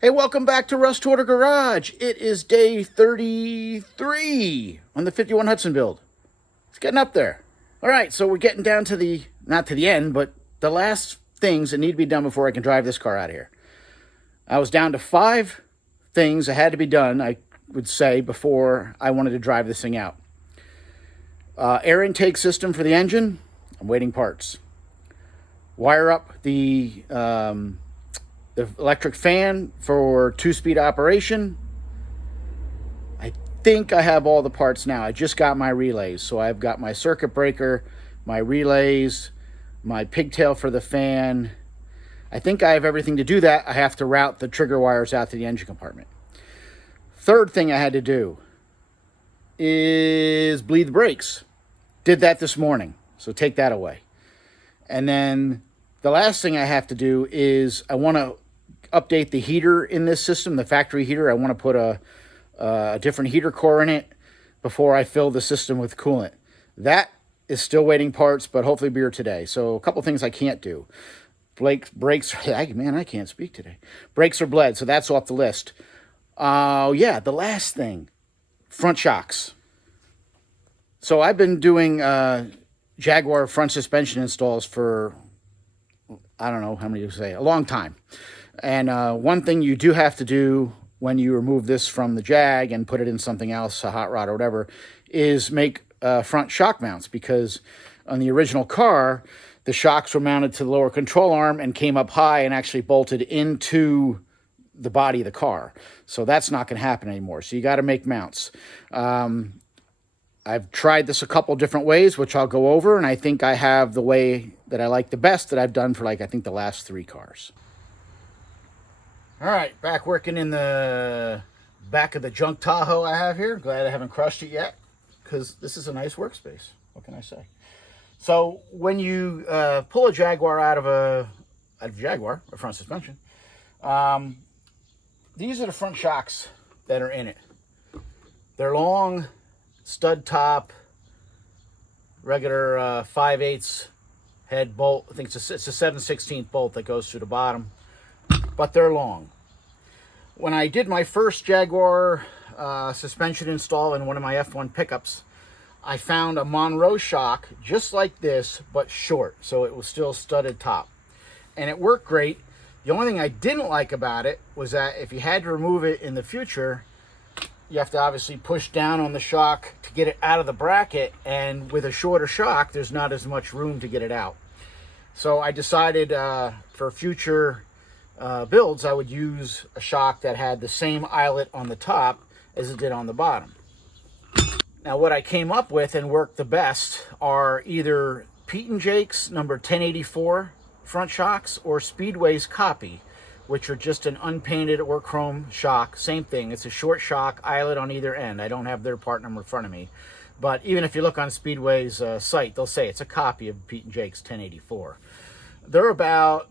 Hey, welcome back to Rust Order Garage. It is day 33 on the 51 Hudson build. It's getting up there. All right, so we're getting down to the, not to the end, but the last things that need to be done before I can drive this car out of here. I was down to 5 things that had to be done, I would say, before I wanted to drive this thing out. Air intake system for the engine, I'm waiting parts. Wire up the electric fan for 2-speed operation. I think I have all the parts now. I just got my relays. So I've got my circuit breaker, my relays, my pigtail for the fan. I think I have everything to do that. I have to route the trigger wires out to the engine compartment. Third thing I had to do is bleed the brakes. Did that this morning, so take that away. And then the last thing I have to do is I want to update the heater in this system, the factory heater. I want to put a different heater core in it before I fill the system with coolant. That is still waiting parts, but hopefully be here today. So a couple things I can't do. Brakes, man, I can't speak today. Brakes are bled, so that's off the list. Yeah, the last thing, front shocks. So I've been doing Jaguar front suspension installs for, I don't know how many you say, a long time. And one thing you do have to do when you remove this from the Jag and put it in something else, a hot rod or whatever, is make front shock mounts, because on the original car, the shocks were mounted to the lower control arm and came up high and actually bolted into the body of the car. So that's not going to happen anymore. So you got to make mounts. I've tried this a couple different ways, which I'll go over, and I think I have the way that I like the best that I've done for, like, I think the last 3 cars. All right, back working in the back of the junk Tahoe I have here. Glad I haven't crushed it yet, because this is a nice workspace. What can I say? So when you pull a Jaguar out of a Jaguar, a front suspension, these are the front shocks that are in it. They're long, stud top, regular 5/8 head bolt. I think it's a 7/16 bolt that goes through the bottom, but they're long. When I did my first Jaguar suspension install in one of my F1 pickups, I found a Monroe shock just like this, but short, so it was still studded top. And it worked great. The only thing I didn't like about it was that if you had to remove it in the future, you have to obviously push down on the shock to get it out of the bracket, and with a shorter shock, there's not as much room to get it out. So I decided for future builds, I would use a shock that had the same eyelet on the top as it did on the bottom. Now, what I came up with and worked the best are either Pete & Jake's number 1084 front shocks or Speedway's copy, which are just an unpainted or chrome shock. Same thing, it's a short shock, eyelet on either end. I don't have their part number in front of me, but even if you look on Speedway's site, they'll say it's a copy of Pete & Jake's 1084. They're about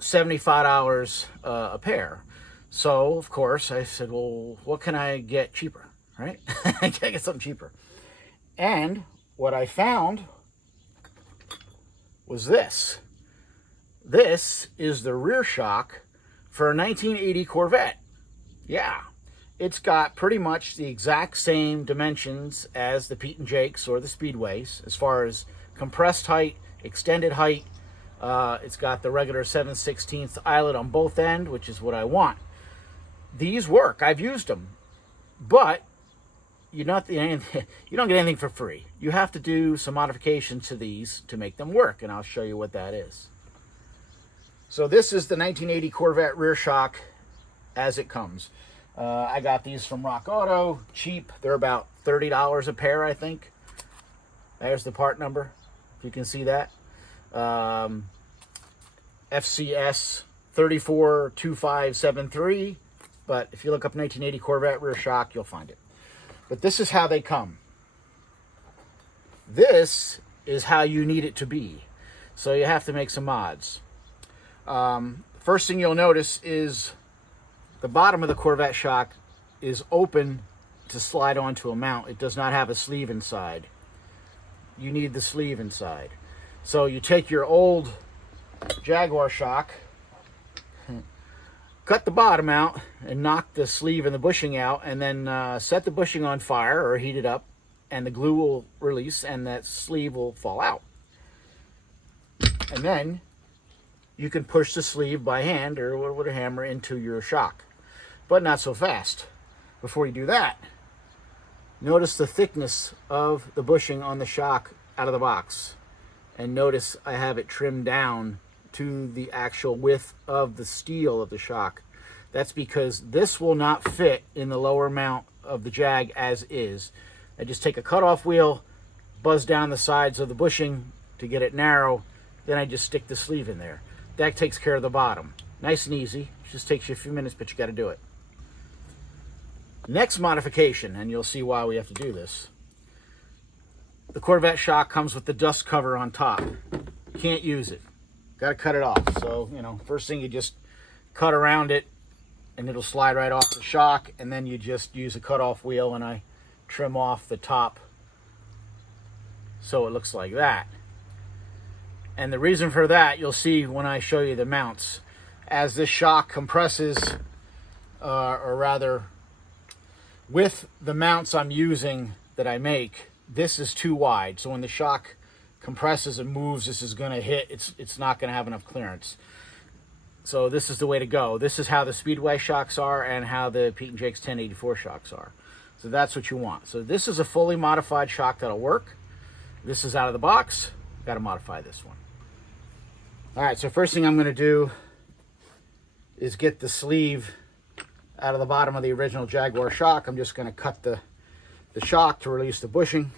$75 a pair. So, of course, I said, well, what can I get cheaper, right? I gotta get something cheaper. And what I found was this. This is the rear shock for a 1980 Corvette. Yeah, it's got pretty much the exact same dimensions as the Pete & Jake's or the Speedways as far as compressed height, extended height. It's got the regular 7/16 eyelet on both ends, which is what I want. These work. I've used them, but you don't get anything for free. You have to do some modifications to these to make them work, and I'll show you what that is. So this is the 1980 Corvette rear shock as it comes. I got these from Rock Auto, cheap. They're about $30 a pair, I think. There's the part number, if you can see that. FCS 342573, but if you look up 1980 Corvette rear shock, you'll find it. But this is how they come. This is how you need it to be. So you have to make some mods. First thing you'll notice is the bottom of the Corvette shock is open to slide onto a mount. It does not have a sleeve inside. You need the sleeve inside. So you take your old Jaguar shock, cut the bottom out and knock the sleeve and the bushing out, and then set the bushing on fire or heat it up, and the glue will release and that sleeve will fall out. And then you can push the sleeve by hand or with a hammer into your shock, but not so fast. Before you do that, notice the thickness of the bushing on the shock out of the box, and notice I have it trimmed down to the actual width of the steel of the shock. That's because this will not fit in the lower mount of the Jag as is. I just take a cutoff wheel, buzz down the sides of the bushing to get it narrow, then I just stick the sleeve in there. That takes care of the bottom. Nice and easy. It just takes you a few minutes, but you got to do it. Next modification, and you'll see why we have to do this. The Corvette shock comes with the dust cover on top. Can't use it. Got to cut it off. So, you know, first thing you just cut around it and it'll slide right off the shock, and then you just use a cutoff wheel and I trim off the top so it looks like that. And the reason for that, you'll see when I show you the mounts. As this shock compresses, or rather, with the mounts I'm using that I make, this is too wide. So when the shock compresses and moves, this is going to hit, it's not going to have enough clearance. So this is the way to go. This is how the Speedway shocks are and how the Pete & Jake's 1084 shocks are. So that's what you want. So this is a fully modified shock that'll work. This is out of the box. Got to modify this one. All right, so first thing I'm going to do is get the sleeve out of the bottom of the original Jaguar shock. I'm just going to cut the shock to release the bushing.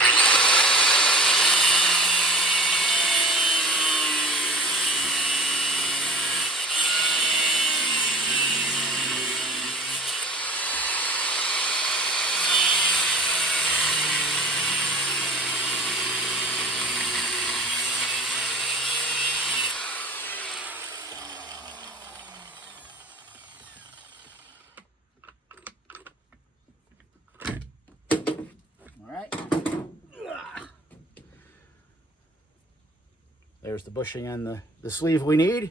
There's the bushing and the sleeve we need.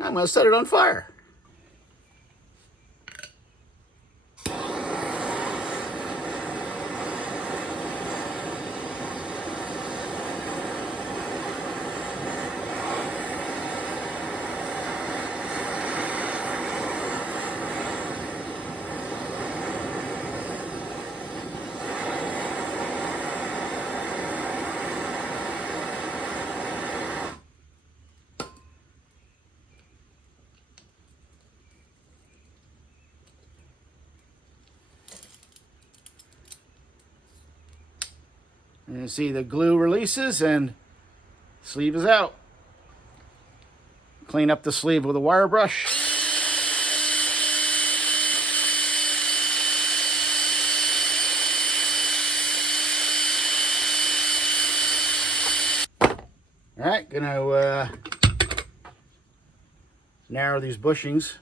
I'm going to set it on fire. And you see the glue releases and sleeve is out. Clean up the sleeve with a wire brush. All right, gonna narrow these bushings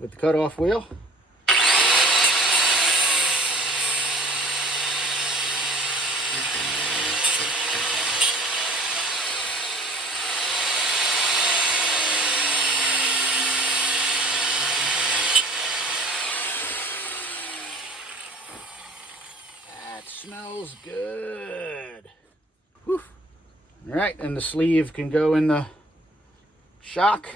with the cutoff wheel. Smells good. Whew. All right, and the sleeve can go in the shock.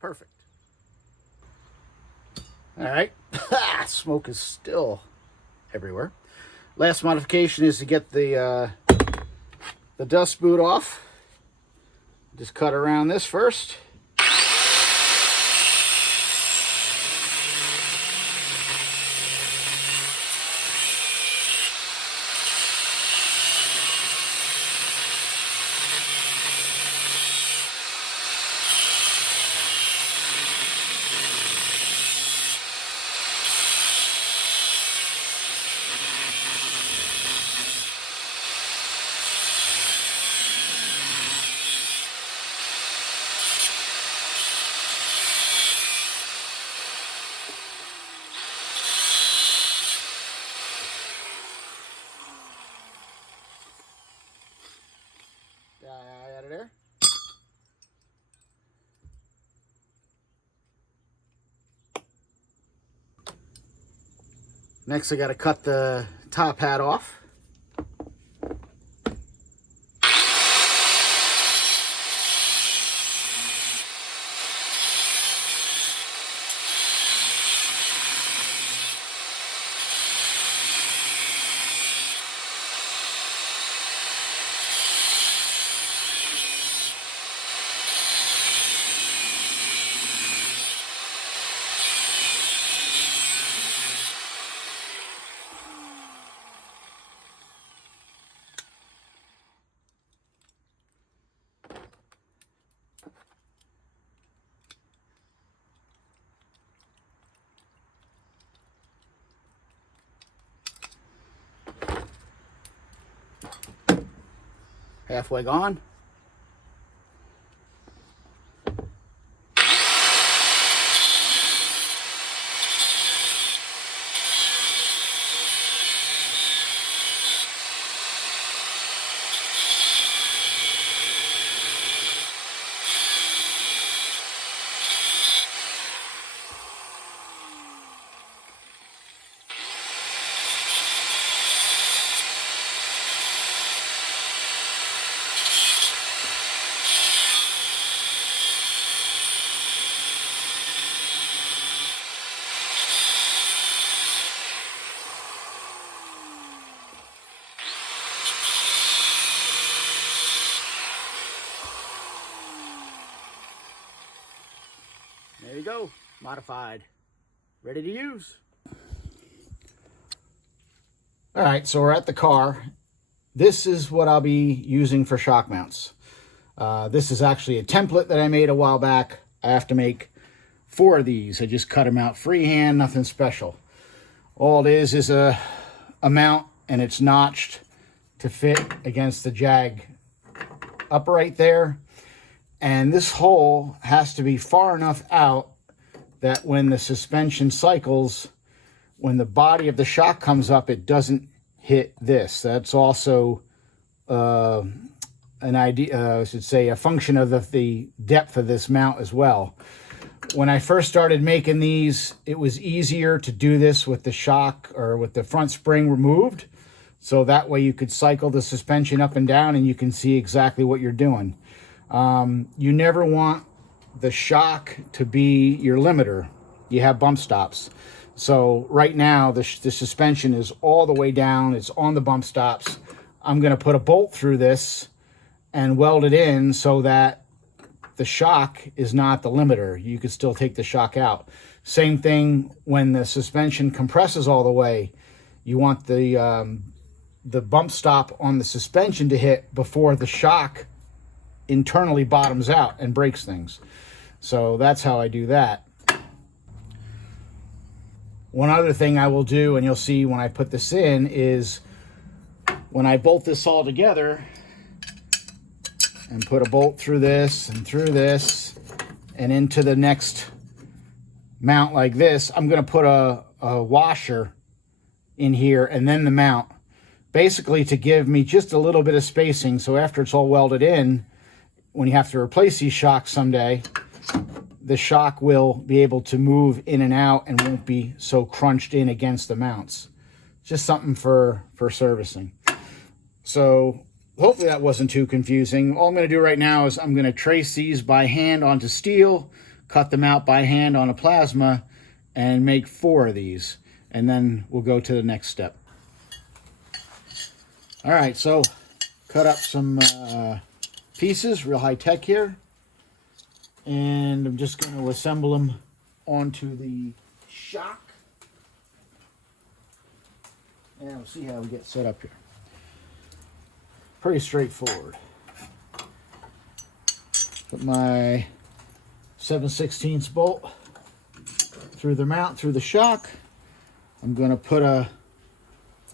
Perfect. All right, smoke is still everywhere. Last modification is to get the dust boot off. Just cut around this first. out of there. Next, I got to cut the top hat off. Halfway gone. There you go, modified, ready to use. All right, so we're at the car. This is what I'll be using for shock mounts. This is actually a template that I made a while back. I have to make 4 of these. I just cut them out freehand, nothing special. All it is a mount, and it's notched to fit against the Jag upright there. And this hole has to be far enough out that when the suspension cycles, when the body of the shock comes up, it doesn't hit this. That's also an idea, I should say, a function of the depth of this mount as well. When I first started making these, it was easier to do this with the shock or with the front spring removed. So that way you could cycle the suspension up and down and you can see exactly what you're doing. You never want the shock to be your limiter. You have bump stops. So right now the suspension is all the way down. It's on the bump stops. I'm going to put a bolt through this and weld it in so that the shock is not the limiter. You could still take the shock out. Same thing when the suspension compresses all the way. You want the bump stop on the suspension to hit before the shock internally bottoms out and breaks things. So that's how I do that. One other thing I will do, and you'll see when I put this in, is when I bolt this all together and put a bolt through this and into the next mount like this, I'm going to put a washer in here and then the mount, basically to give me just a little bit of spacing, so after it's all welded in, when you have to replace these shocks someday, the shock will be able to move in and out and won't be so crunched in against the mounts. Just something for servicing. So hopefully that wasn't too confusing. All I'm going to do right now is I'm going to trace these by hand onto steel, cut them out by hand on a plasma, and make 4 of these. And then we'll go to the next step. All right, so cut up some pieces, real high tech here. And I'm just going to assemble them onto the shock. And we'll see how we get set up here. Pretty straightforward. Put my 7/16 bolt through the mount, through the shock. I'm going to put a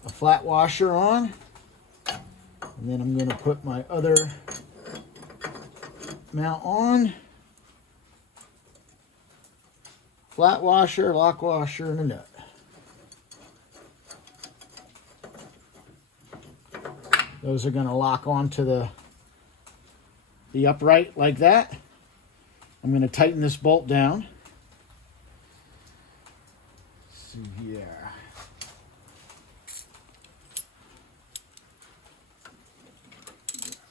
flat washer on. And then I'm going to put my other mount on. Flat washer, lock washer, and a nut. Those are going to lock onto the the upright like that. I'm going to tighten this bolt down. Let's see here.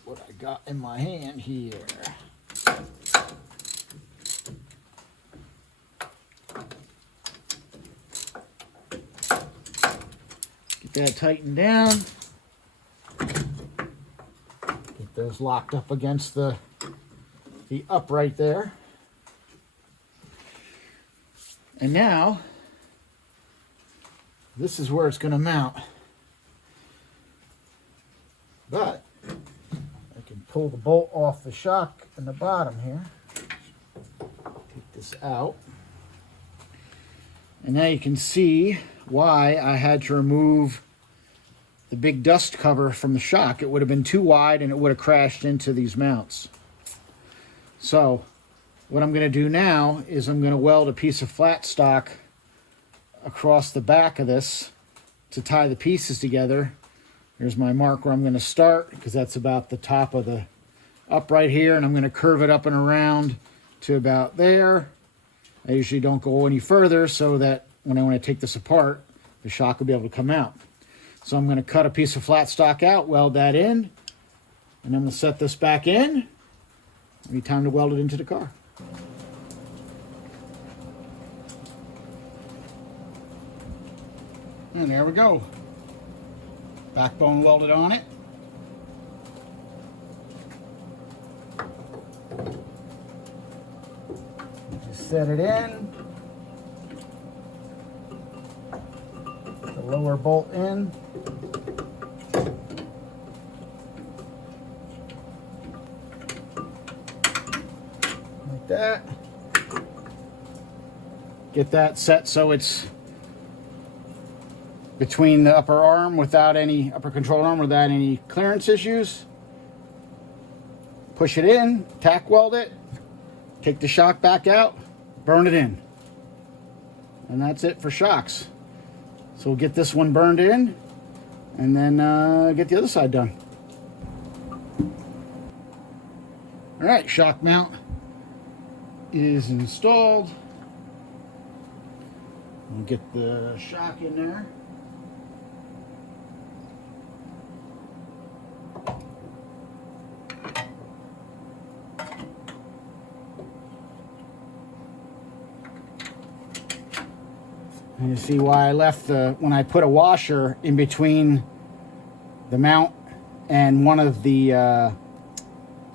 What I got in my hand here. Get that tightened down. Get those locked up against the upright there. And now, this is where it's going to mount. But I can pull the bolt off the shock in the bottom here. Take this out. And now you can see why I had to remove the big dust cover from the shock. It would have been too wide and it would have crashed into these mounts. So what I'm going to do now is I'm going to weld a piece of flat stock across the back of this to tie the pieces together. Here's my mark where I'm going to start, because that's about the top of the upright here, and I'm going to curve it up and around to about there. I usually don't go any further so that when I want to take this apart, the shock will be able to come out. So I'm going to cut a piece of flat stock out, weld that in, and then we'll set this back in. It'll be time to weld it into the car. And there we go. Backbone welded on it. Just set it in. The lower bolt in. Like that. Get that set so it's between the upper arm without any, upper control arm without any clearance issues. Push it in, tack weld it, take the shock back out, burn it in. And that's it for shocks. So we'll get this one burned in and then get the other side done. All right, shock mount is installed. We'll get the shock in there. And you see why I left when I put a washer in between the mount and one of the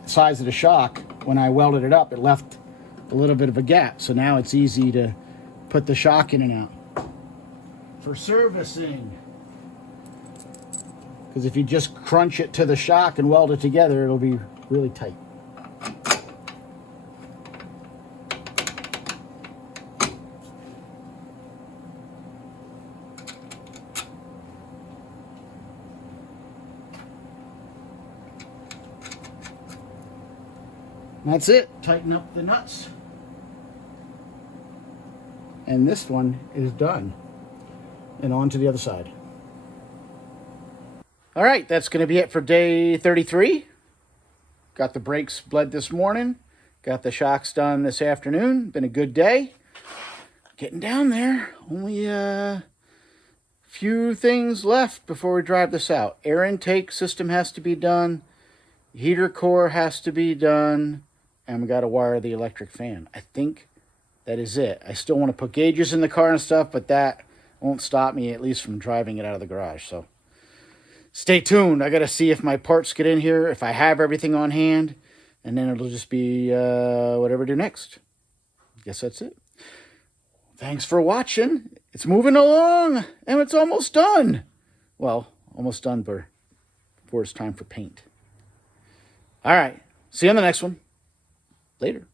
sides of the shock. When I welded it up, it left a little bit of a gap. So now it's easy to put the shock in and out. For servicing, because if you just crunch it to the shock and weld it together, it'll be really tight. That's it. Tighten up the nuts. And this one is done. And on to the other side. All right, that's going to be it for day 33. Got the brakes bled this morning. Got the shocks done this afternoon. Been a good day. Getting down there. Only a few things left before we drive this out. Air intake system has to be done. Heater core has to be done. And we got to wire the electric fan. I think that is it. I still want to put gauges in the car and stuff, but that won't stop me at least from driving it out of the garage. So stay tuned. I got to see if my parts get in here, if I have everything on hand, and then it'll just be whatever I do next. Guess that's it. Thanks for watching. It's moving along, and it's almost done. Well, almost done before it's time for paint. All right. See you on the next one. Later.